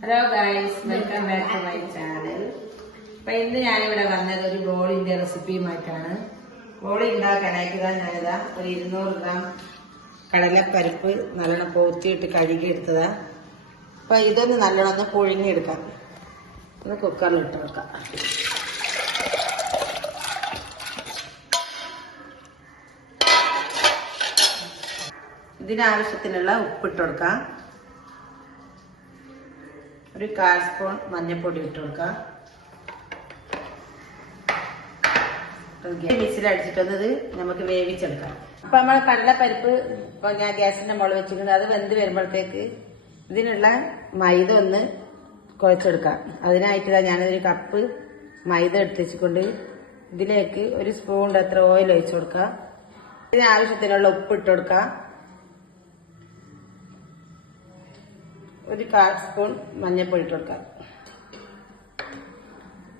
Hello guys welcome back to my channel അപ്പൊ ഇന്ന് ഞാനിവിടെ വന്നത് ഒരു ബോളിന്റെ റെസിപ്പിയുമായിട്ടാണ് ബോളി ഉണ്ടാക്കാനായിട്ട് ഇതാ ഞാനിതാ ഒരു ഇരുന്നൂറ് ഗ്രാം കടലപ്പരിപ്പ് നല്ലോണം പോത്തിയിട്ട് കഴുകിയെടുത്തതാ. അപ്പൊ ഇതൊന്ന് നല്ലോണം ഒന്ന് പുഴുങ്ങിയെടുക്കാം. ഒന്ന് കുക്കറിൽ ഇട്ട് വെക്കാം. ഇതിനാവശ്യത്തിനുള്ള ഉപ്പിട്ട് കൊടുക്കാം. ഒരു കാൽ സ്പൂൺ മഞ്ഞൾപ്പൊടി ഇട്ട് കൊടുക്കാം. വിസിലടിച്ചിട്ടൊന്നത് നമുക്ക് വേവിച്ചെടുക്കാം. അപ്പൊ നമ്മൾ കടലപ്പരിപ്പ് ഇപ്പൊ ഞാൻ ഗ്യാസിന്റെ മുകളിൽ വെച്ചിട്ടുണ്ട്. അത് വെന്ത് വരുമ്പോഴത്തേക്ക് ഇതിനുള്ള മൈദ ഒന്ന് കുഴച്ചെടുക്കാം. അതിനായിട്ട് ഞാനൊരു കപ്പ് മൈദ എടുത്ത് വെച്ചുകൊണ്ട് ഇതിലേക്ക് ഒരു സ്പൂണിന്റെ അത്ര ഓയിൽ ഒഴിച്ചു കൊടുക്കാം. ഇതിന് ആവശ്യത്തിനുള്ള ഉപ്പ് ഇട്ട് കൊടുക്കാം. ഒരു കാൽ സ്പൂൺ മഞ്ഞൾപ്പൊടി ഇട്ട് കൊടുക്കാം.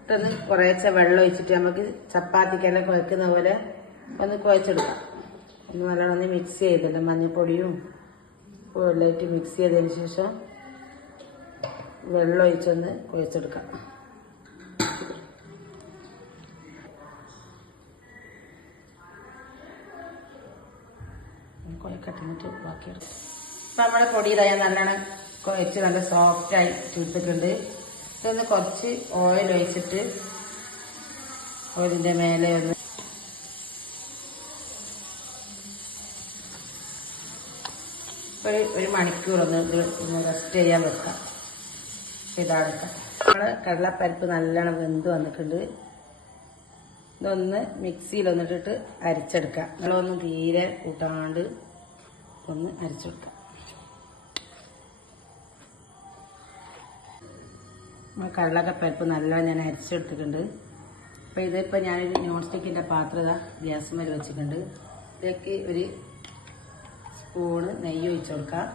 ഇട്ടൊന്ന് കുറേശ്ശെ വെള്ളം ഒഴിച്ചിട്ട് നമുക്ക് ചപ്പാത്തിക്കെല്ലാം കുഴക്കുന്ന പോലെ ഒന്ന് കുഴച്ചെടുക്കാം. ഒന്ന് നല്ലോണം ഒന്ന് മിക്സ് ചെയ്തില്ല മഞ്ഞൾപ്പൊടിയും വെള്ളമായിട്ട് മിക്സ് ചെയ്തതിന് ശേഷം വെള്ളം ഒഴിച്ചൊന്ന് കുഴച്ചെടുക്കാം. കുഴക്കട്ടെ എന്നിട്ട് ബാക്കിയെടുക്കാം. ഇപ്പം നമ്മുടെ പൊടി ഇതായ നല്ലോണം കുഴച്ച് നല്ല സോഫ്റ്റായി ചുട്ടിട്ടുണ്ട് ഇതൊന്ന് കുറച്ച് ഓയിൽ ഒഴിച്ചിട്ട് ഓയിലിന്റെ മേലെ ഒന്ന് ഒരു ഒരു മണിക്കൂർ ഒന്ന് ഒന്ന് റെസ്റ്റ് ചെയ്യാൻ വെക്കാം ഇതാണ് നമ്മൾ കടലപ്പരിപ്പ് നല്ലോണം വെന്ത് വന്നിട്ടുണ്ട്. ഇതൊന്ന് മിക്സിയിൽ ഒന്നിട്ടിട്ട് അരിച്ചെടുക്കാം നിങ്ങളൊന്ന് തീരെ കൂട്ടാണ്ട് ഒന്ന് അരിച്ചെടുക്കാം നമ്മൾ കടലക്കപ്പരിപ്പ് നല്ലോണം ഞാൻ അരിച്ചെടുത്തിട്ടുണ്ട്. അപ്പോൾ ഇതിപ്പോൾ ഞാനൊരു നോൺ സ്റ്റിക്കിന്റെ പാത്രത ഗ്യാസ് മേൽ വെച്ചിട്ടുണ്ട്. ഇതിലേക്ക് ഒരു സ്പൂണ് നെയ്യ് ഒഴിച്ചു കൊടുക്കാം.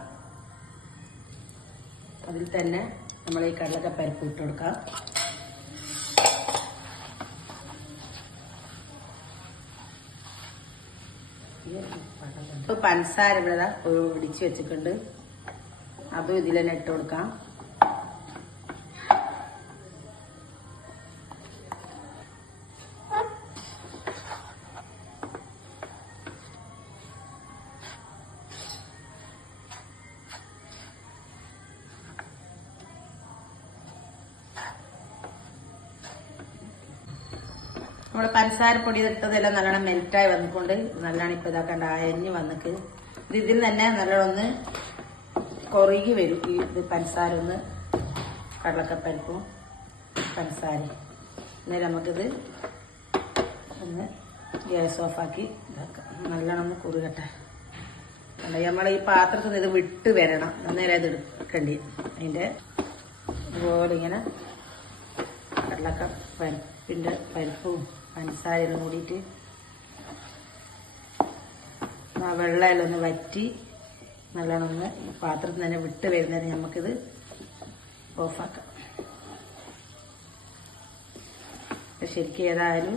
അതിൽ തന്നെ നമ്മൾ ഈ കടലക്കപ്പരിപ്പ് ഇട്ട് കൊടുക്കാം. ഇപ്പോൾ പഞ്ചസാര ഇവിടെ പിടിച്ച് വെച്ചിട്ടുണ്ട്. അതും ഇതിൽ തന്നെ ഇട്ട് കൊടുക്കാം. നമ്മുടെ പഞ്ചസാര പൊടി ഇട്ടതെല്ലാം നല്ലോണം മെൽറ്റായി വന്നിക്കൊണ്ട് നല്ലോണം ഇപ്പൊ ഇതാക്കണ്ട അയഞ്ഞ് വന്നിക്ക്. ഇത് ഇതിൽ തന്നെ നല്ലോണം ഒന്ന് കൊറുകി വരും. ഈ ഇത് പഞ്ചസാര ഒന്ന് കടലക്കപ്പരിപ്പും പഞ്ചസാര എന്നാലും നമുക്കിത് ഒന്ന് ഗ്യാസ് ഓഫാക്കി ഇതാക്കാം. നല്ലോണം ഒന്ന് കുറുകട്ടെ. അല്ല നമ്മളെ ഈ പാത്രത്തിൽ നിന്ന് ഇത് വിട്ട് വരണം. അന്നേരം ഇത് എടുക്കേണ്ടി അതിന്റെ ഇതുപോലെ ഇങ്ങനെ കടലക്ക പരിപ്പിന്റെ പരിപ്പും പഞ്ചസാരയെല്ലാം കൂടിയിട്ട് ആ വെള്ളമെല്ലാം ഒന്ന് വറ്റി നല്ലോണം ഒന്ന് പാത്രത്തിൽ തന്നെ വിട്ട് വരുന്നതിന് നമുക്കിത് ഓഫാക്കാം. ശരിക്കും ഏതായാലും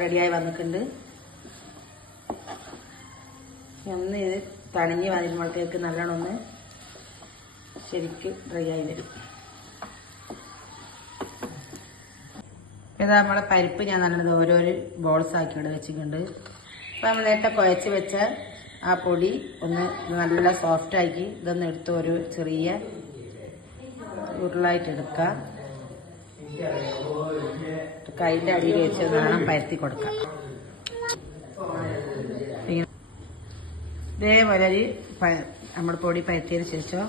റെഡിയായി വന്നിട്ടുണ്ട്. ഒന്ന് ഇത് തണിഞ്ഞ് വരുമ്പോഴത്തേക്ക് നല്ലോണം ഒന്ന് ശരിക്കും ഡ്രൈ ആയി വരും. ഇതാ നമ്മളെ പരിപ്പ് ഞാൻ നല്ലത് ഓരോരോ ബോൾസ് ആക്കി ഇവിടെ വെച്ചിട്ടുണ്ട്. അപ്പം നമ്മൾ നേരത്തെ കുഴച്ച് വെച്ച ആ പൊടി ഒന്ന് നല്ല സോഫ്റ്റ് ആക്കി ഇതൊന്ന് എടുത്ത് ഒരു ചെറിയ ഉരുളായിട്ട് എടുക്കാം. കൈന്റെ അടിയിൽ വെച്ച് വേണം പരത്തി കൊടുക്കാം ഇതേപോലെ ഒരു നമ്മൾ പൊടി പരത്തിയതിന് ശേഷം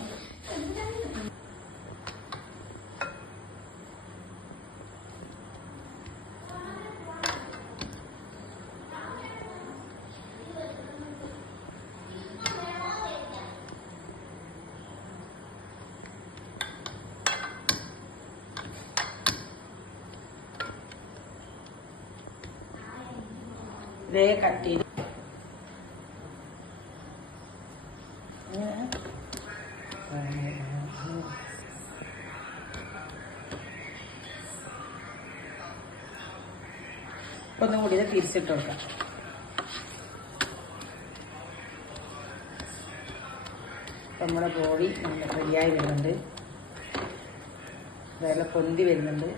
ഇതേ കട്ട് ചെയ്ത്. ഒന്നും കൂടി തിരിച്ചിട്ട് കൊടുക്കാം. നമ്മുടെ ബോഡി നല്ല ആയി വരുന്നുണ്ട്. വില പൊന്തി വരുന്നുണ്ട്.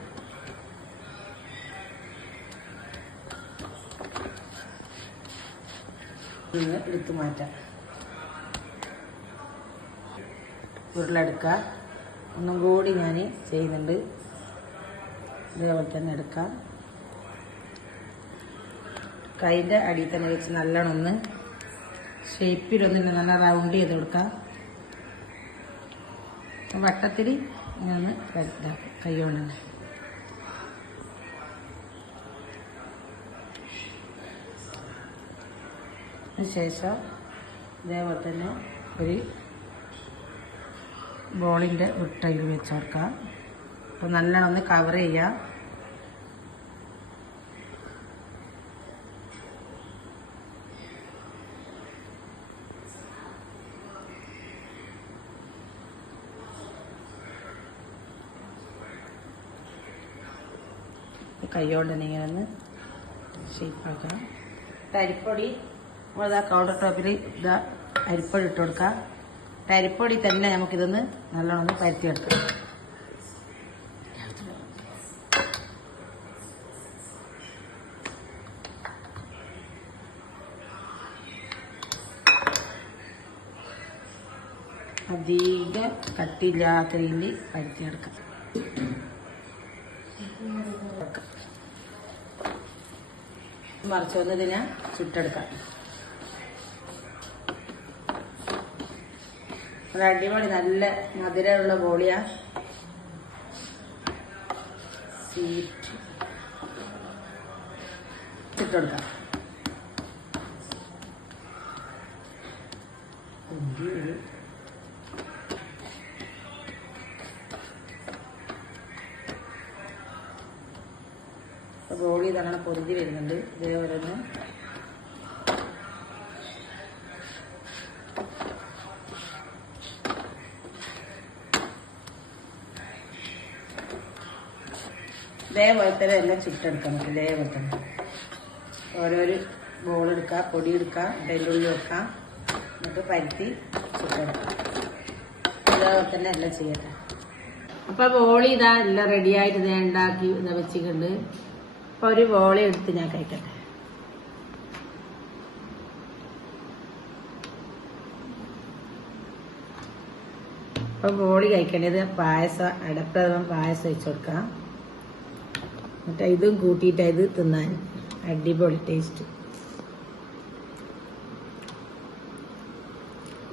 ഇന്ന് എടുത്തു മാറ്റാം. ഉരുളെടുക്കുക ഒന്നും കൂടി ഞാൻ ചെയ്യുന്നുണ്ട്. ഇതേപോലെ തന്നെ എടുക്കാം. കൈന്റെ അടിയിൽ തന്നെ വെച്ച് നല്ലോണം ഒന്ന് ഷേപ്പിലൊന്നും നല്ല റൗണ്ട് ചെയ്ത് കൊടുക്കാം. വട്ടത്തിരി ഇങ്ങനെ ഒന്ന് കൈ കൊണ്ട് അതിനുശേഷം ഇതേപോലെ തന്നെ ഒരു ബോളിന്റെ വിട്ടയിൽ വെച്ച് കൊടുക്കാം അപ്പോൾ നല്ലോണം ഒന്ന് കവർ ചെയ്യാം. കൈകൊണ്ട് തന്നെ ഇങ്ങനെ ഒന്ന് ഷേപ്പാക്കാം അരിപ്പൊടി നമ്മളിതാ കൗണ്ടർ ടോപ്പിൽ ഇതാ അരിപ്പൊടി ഇട്ട് കൊടുക്കാം. അരിപ്പൊടി തന്നെ നമുക്കിതൊന്ന് നല്ലോണം പരത്തിയെടുക്കാം. അധികം കട്ടിയില്ലാത്ത രീതിയിൽ പരത്തിയെടുക്കാം. മറിച്ച് വന്ന് ഇതിനെ ചുട്ടെടുക്കാം. ഒരു അടിപൊളി നല്ല മധുരമുള്ള ബോളിയാ. ബോളി തവണ പൊതിഞ്ഞ് വരുന്നുണ്ട്. ഇതേപോലെ ഒന്ന് ഇതേപോലെ തന്നെ എല്ലാം ചുട്ടെടുക്കണം ഇതേപോലെ തന്നെ. ഓരോരോ ബോൾ എടുക്കുക പൊടി എടുക്കുക ഉള്ളിൽ വെക്കാം എന്നിട്ട് പരുത്തി ചുട്ടെടുക്കാം. ഇതേപോലെ തന്നെ എല്ലാം ചെയ്യട്ടെ. അപ്പൊ ബോളി ഇതാ എല്ലാം റെഡി ആയിട്ട് ഇതാ ഉണ്ടാക്കി ഇതാ വെച്ചിട്ടുണ്ട്. അപ്പൊ ഒരു ബോളി എടുത്ത് ഞാൻ കഴിക്കട്ടെ. അപ്പൊ ബോളി കഴിക്കേണ്ടത് പായസം അടപ്രഥമം പായസം വെച്ച് കൊടുക്കാം. എന്നിട്ട് ഇതും കൂട്ടിയിട്ട് ഇത് തിന്നാൻ. അടിപൊളി ടേസ്റ്റ്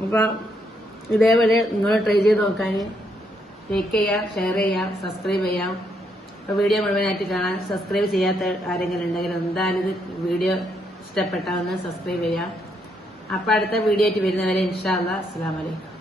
അപ്പൊ ഇതേപോലെ നിങ്ങൾ ട്രൈ ചെയ്ത് നോക്കാൻ ലൈക്ക് ചെയ്യാം ഷെയർ ചെയ്യാം സബ്സ്ക്രൈബ് ചെയ്യാം. അപ്പോൾ വീഡിയോ മുഴുവനായിട്ട് കാണാൻ സബ്സ്ക്രൈബ് ചെയ്യാത്ത ആരെങ്കിലും ഉണ്ടെങ്കിൽ എന്തായാലും ഇത് വീഡിയോ ഇഷ്ടപ്പെട്ടാൽ ഒന്ന് സബ്സ്ക്രൈബ് ചെയ്യാം. അപ്പോൾ അടുത്ത വീഡിയോ ആയിട്ട് വരുന്നവരെ ഇൻഷാ അസ്സാം വലൈക്കും